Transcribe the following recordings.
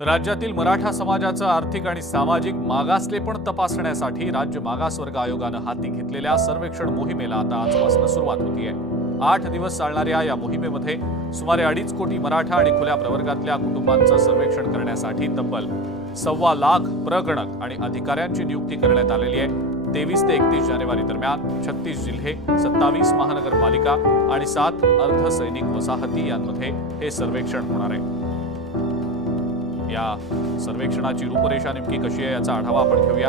राज्यातील मराठा समाजाचं आर्थिक आणि सामाजिक मागासलेपण तपासण्यासाठी राज्य मागासवर्ग आयोगानं हाती घेतलेल्या सर्वेक्षण मोहिमेला आता आजपासून सुरुवात होतीये। 8 दिवस चालणाऱ्या या मोहिमेमध्ये सुमारे 2.5 कोटी मराठा आणि खुल्या प्रवर्गातल्या कुटुंबांचं सर्वेक्षण करण्यासाठी तब्बल 1.25 लाख प्रगणक आणि अधिकाऱ्यांची नियुक्ती करण्यात आलेली आहे। 23 ते 31 जानेवारी दरम्यान 36 जिल्हे, 27 महानगरपालिका आणि 7 अर्धसैनिक वसाहती यांमध्ये हे सर्वेक्षण होणार आहे। या सर्वेक्षणाची रूपरेषा नेमकी कशी आहे याचा आढावा आपण घेऊया।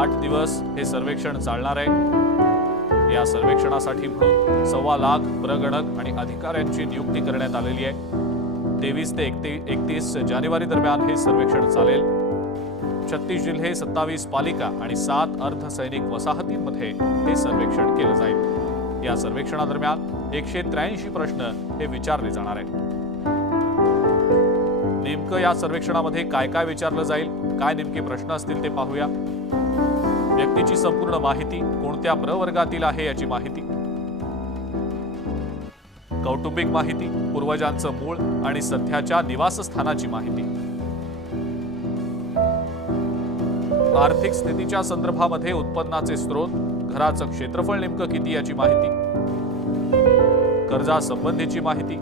आठ दिवस हे सर्वेक्षण चालणार आहे। या सर्वेक्षणासाठी म्हणून 1.25 लाख प्रगणक आणि अधिकाऱ्यांची नियुक्ती करण्यात आलेली आहे। 23 ते 31 जानेवारी दरम्यान हे सर्वेक्षण चालेल। 36 जिल्हे, 27 पालिका आणि 7 अर्धसैनिक वसाहतींमध्ये हे सर्वेक्षण केलं जाईल। या सर्वेक्षणादरम्यान 183 प्रश्न हे विचारले जाणार आहेत। नेमकं या सर्वेक्षणामध्ये काय काय विचारलं जाईल, काय नेमके प्रश्न असतील ते पाहूया। व्यक्तीची संपूर्ण माहिती, कोणत्या प्रवर्गातील आहे याची माहिती, कौटुंबिक माहिती, पूर्वजांचं मूळ आणि सध्याच्या निवासस्थानाची माहिती, आर्थिक स्थितीच्या संदर्भामध्ये उत्पन्नाचे स्रोत, घराचं क्षेत्रफळ नेमकं किती याची माहिती, कर्जासंबंधीची माहिती,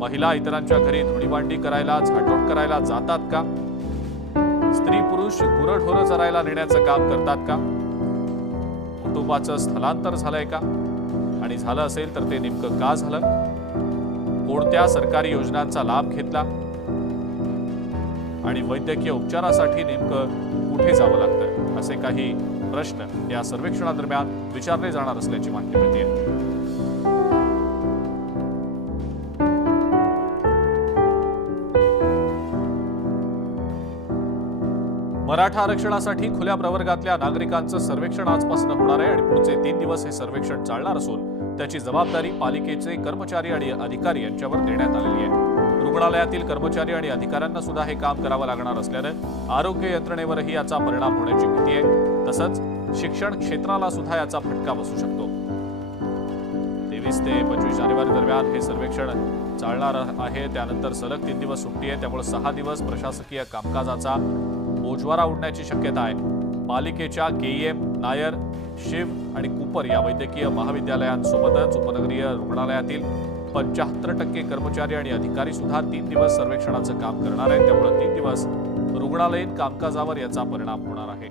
महिला इतरांच्या घरी धुणीभांडी करायला, झाटोट करायला जातात का, स्त्री पुरुष गुरंढोरं चरायला नेण्याचं काम करतात का, कुटुंबाचं स्थलांतर झालंय का आणि झालं असेल तर ते नेमकं का झालं, कोणत्या सरकारी योजनांचा लाभ घेतला आणि वैद्यकीय उपचारासाठी नेमकं कुठे जावं लागतं, असे काही प्रश्न या सर्वेक्षणादरम्यान विचारले जाणार असल्याची माहिती मिळते। मराठा आरक्षणासाठी खुल्या प्रवर्गातल्या नागरिकांचं सर्वेक्षण आजपासून होणार आहे आणि पुढचे 3 दिवस हे सर्वेक्षण चालणार असून त्याची जबाबदारी पालिकेचे कर्मचारी आणि अधिकारी यांच्यावर देण्यात आलेली आहे। रुग्णालयातील कर्मचारी आणि अधिकाऱ्यांना सुद्धा हे काम करावं लागणार असल्यानं आरोग्य यंत्रणेवरही याचा परिणाम होण्याची भीती आहे। तसंच शिक्षण क्षेत्राला सुद्धा याचा फटका बसू शकतो। 23 ते 25 जानेवारी दरम्यान हे सर्वेक्षण चालणार आहे। त्यानंतर सलग 3 दिवस सुट्टी आहे, त्यामुळे 6 दिवस प्रशासकीय कामकाजाचा बोजवारा उडण्याची शक्यता आहे। पालिकेच्या केईएम, नायर, शिव आणि कुपर या वैद्यकीय महाविद्यालयांसोबतच उपनगरीय रुग्णालयातील 75% कर्मचारी आणि अधिकारी सुद्धा 3 दिवस सर्वेक्षणाचं काम करणार आहेत। त्यामुळे 3 दिवस रुग्णालयीन कामकाजावर याचा परिणाम होणार आहे।